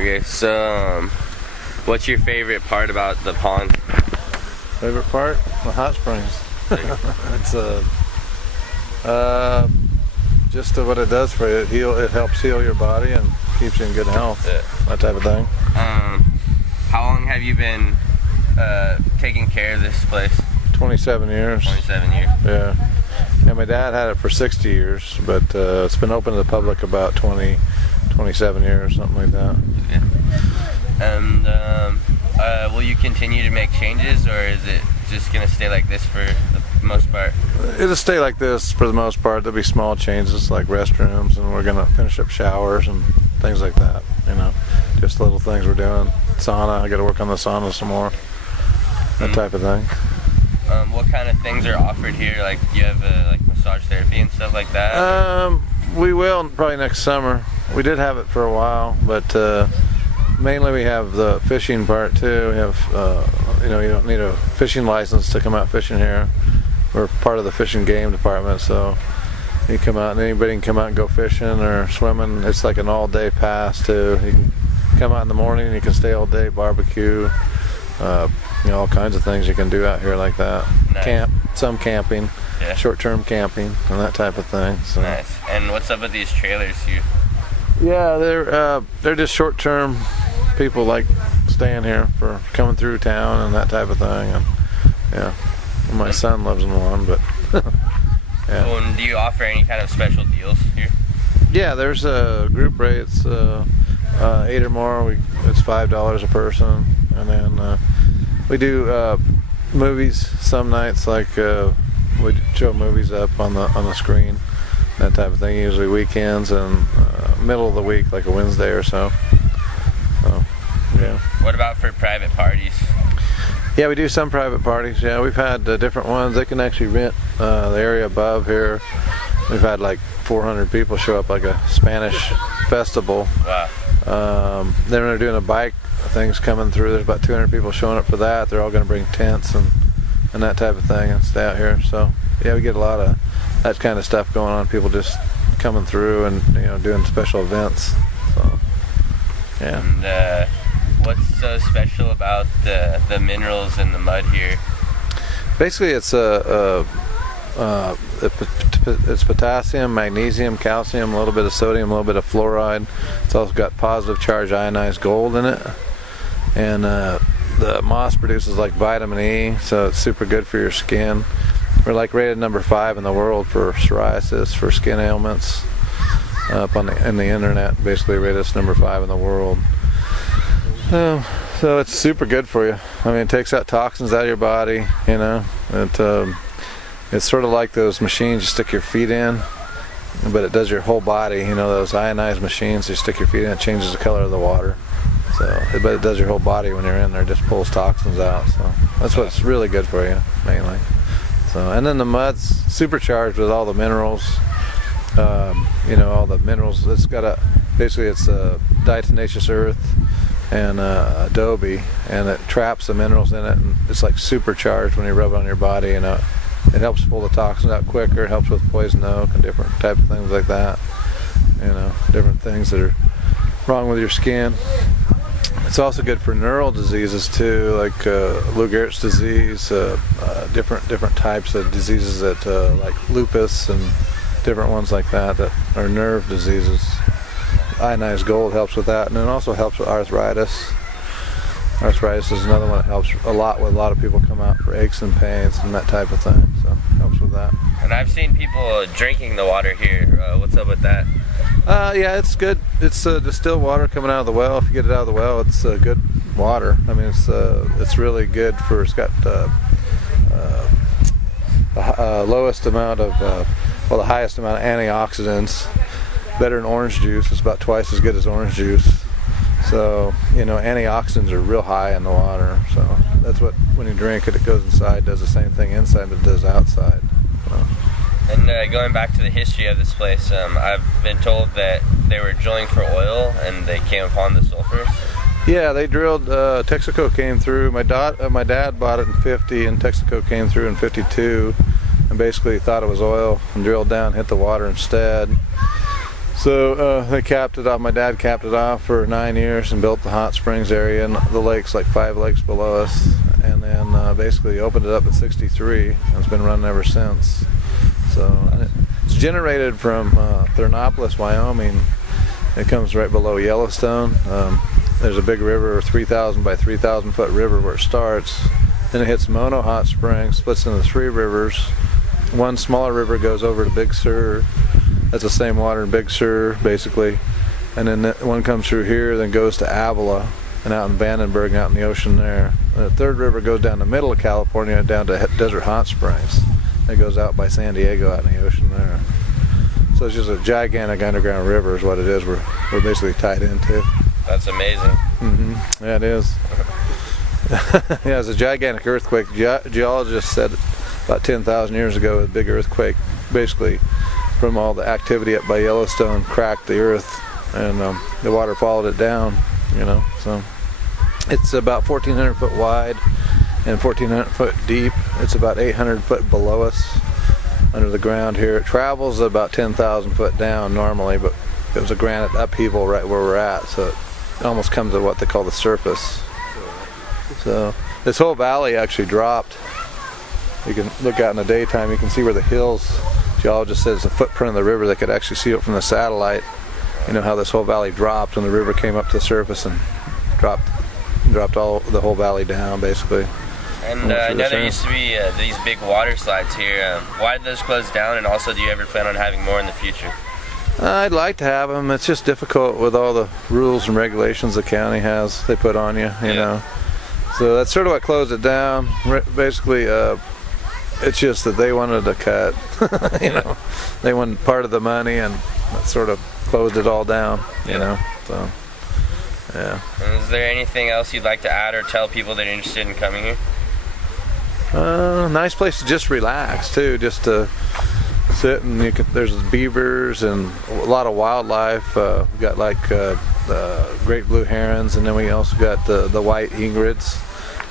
Okay, so what's your favorite part about the pond? Favorite part? The hot springs. It's just what it does for you. It helps heal your body and keeps you in good health. Yeah. That type of thing. How long have you been taking care of this place? 27 years. 27 years. Yeah. Yeah, my dad had it for 60 years, but it's been open to the public about 27 years, something like that. Yeah. And will you continue to make changes, or is it just going to stay like this for the most part? It'll stay like this for the most part. There'll be small changes like restrooms, and we're going to finish up showers and things like that. You know, just little things we're doing. Sauna, I got to work on the sauna some more. That type of thing. What kind of things are offered here? Like, you have like massage therapy and stuff like that? We will probably next summer. We did have it for a while, but mainly we have the fishing part too. We have, you don't need a fishing license to come out fishing here. We're part of the fishing game department, so you come out and anybody can come out and go fishing or swimming. It's like an all-day pass too. You can come out in the morning and you can stay all day, barbecue. All kinds of things you can do out here like that. Nice. Camp, some camping, Yeah. short-term camping, and that type of thing. So. Nice. And what's up with these trailers here? Yeah, they're just short-term. People like staying here for coming through town and that type of thing. And yeah, my son lives in one, but yeah. Oh, and do you offer any kind of special deals here? Yeah, there's a group rate. It's 8 or more. It's $5 a person, and then we do movies some nights. Like we show movies up on the screen, that type of thing. Usually weekends and middle of the week, like a Wednesday or so. So yeah. What about for private parties? Yeah, we do some private parties. Yeah, we've had different ones. They can actually rent the area above here. We've had like 400 people show up, like a Spanish festival. Wow. Then they're doing a bike things coming through. There's about 200 people showing up for that. They're all going to bring tents and that type of thing and stay out here. So yeah, we get a lot of that kind of stuff going on. People just coming through and doing special events. So yeah. And what's so special about the minerals in the mud here? Basically, it's it's potassium, magnesium, calcium, a little bit of sodium, a little bit of fluoride. It's also got positive charge ionized gold in it. And the moss produces like vitamin E, so it's super good for your skin. We're like rated number 5 in the world for psoriasis, for skin ailments. Up in the internet, basically rated us number 5 in the world. So it's super good for you. I mean, it takes out toxins out of your body. It's sort of like those machines you stick your feet in, but it does your whole body. Those ionized machines, you stick your feet in, it changes the color of the water. But it does your whole body when you're in there, it just pulls toxins out. So that's what's really good for you, mainly. And then the mud's supercharged with all the minerals. All the minerals. It's diatomaceous earth and adobe, and it traps the minerals in it, and it's like supercharged when you rub it on your body. It helps pull the toxins out quicker. It helps with poison oak and different type of things like that. Different things that are wrong with your skin. It's also good for neural diseases too, like Lou Gehrig's disease, different types of diseases that like lupus and different ones like that are nerve diseases. Ionized gold helps with that, and it also helps with arthritis. Arthritis is another one that helps a lot with a lot of people come out for aches and pains and that type of thing, so it helps with that. And I've seen people drinking the water here. What's up with that? Yeah, it's good. It's distilled water coming out of the well. If you get it out of the well, it's good water. I mean, it's really good for. It's got the lowest amount of, the highest amount of antioxidants. Better than orange juice. It's about twice as good as orange juice. So, antioxidants are real high in the water. So that's what, when you drink it, it goes inside, does the same thing inside that it does outside. So. And going back to the history of this place, I've been told that they were drilling for oil and they came upon the sulfurs. Yeah, they drilled. Texaco came through. My dad bought it in '50, and Texaco came through in '52, and basically thought it was oil and drilled down, hit the water instead. So they capped it off. My dad capped it off for 9 years and built the hot springs area, and the lake's like 5 lakes below us. And then basically opened it up at 63, and it's been running ever since. So it's generated from Thermopolis, Wyoming. It comes right below Yellowstone. There's a big river, 3,000 by 3,000 foot river where it starts. Then it hits Mono Hot Springs, splits into 3 rivers. One smaller river goes over to Big Sur. That's the same water in Big Sur, basically. And then one comes through here, then goes to Avila, and out in Vandenberg, out in the ocean there. And the 3rd river goes down the middle of California, down to Desert Hot Springs. It goes out by San Diego, out in the ocean there. So it's just a gigantic underground river, is what it is. We're basically tied into. That's amazing. Mm-hmm. Yeah, it is. Yeah, it's a gigantic earthquake. Geologists said about 10,000 years ago, a big earthquake, basically from all the activity up by Yellowstone, cracked the earth, and the water followed it down. So it's about 1,400 foot wide and 1,400 foot deep. It's about 800 foot below us under the ground here. It travels about 10,000 foot down normally, but it was a granite upheaval right where we're at, so it almost comes to what they call the surface. So this whole valley actually dropped. You can look out in the daytime, you can see where the hills, geologist says the footprint of the river. They could actually see it from the satellite. How this whole valley dropped when the river came up to the surface and dropped the whole valley down, basically. And I know there used to be these big water slides here. Why did those close down, and also do you ever plan on having more in the future? I'd like to have them. It's just difficult with all the rules and regulations the county has, they put on you, you know. So that's sort of what closed it down. Basically, it's just that they wanted to cut, They wanted part of the money, and that sort of closed it all down, so, yeah. And is there anything else you'd like to add or tell people that are interested in coming here? Nice place to just relax, too, just to sit, and there's beavers and a lot of wildlife. We got like great blue herons, and then we also got the white egrets,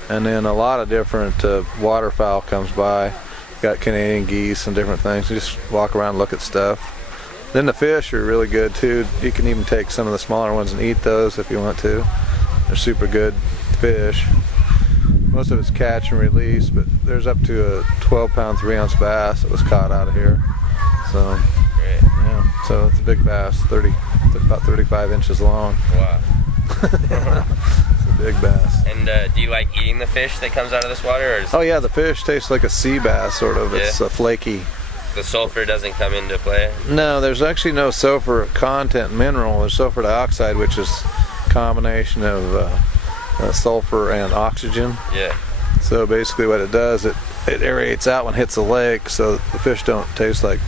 and then a lot of different waterfowl comes by. Got Canadian geese and different things. You just walk around and look at stuff. Then the fish are really good too. You can even take some of the smaller ones and eat those if you want to. They're super good fish. Most of it's catch and release, but there's up to a 12-pound, 3-ounce bass that was caught out of here. So, yeah, so it's a big bass, about 35 inches long. Wow. It's a big bass. And do you like eating the fish that comes out of this water? Or Oh yeah, the fish tastes like a sea bass, sort of. It's flaky. The sulfur doesn't come into play? No, there's actually no sulfur content mineral. There's sulfur dioxide, which is a combination of sulfur and oxygen. Yeah. So basically what it does, it aerates out when it hits the lake, so the fish don't taste like,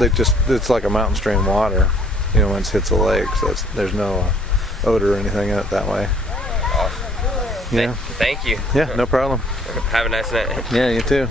it's like a mountain stream water, once it hits the lake, so there's no odor or anything in it that way. Awesome. Yeah. Thank you. Yeah, no problem. Have a nice night. Yeah, you too.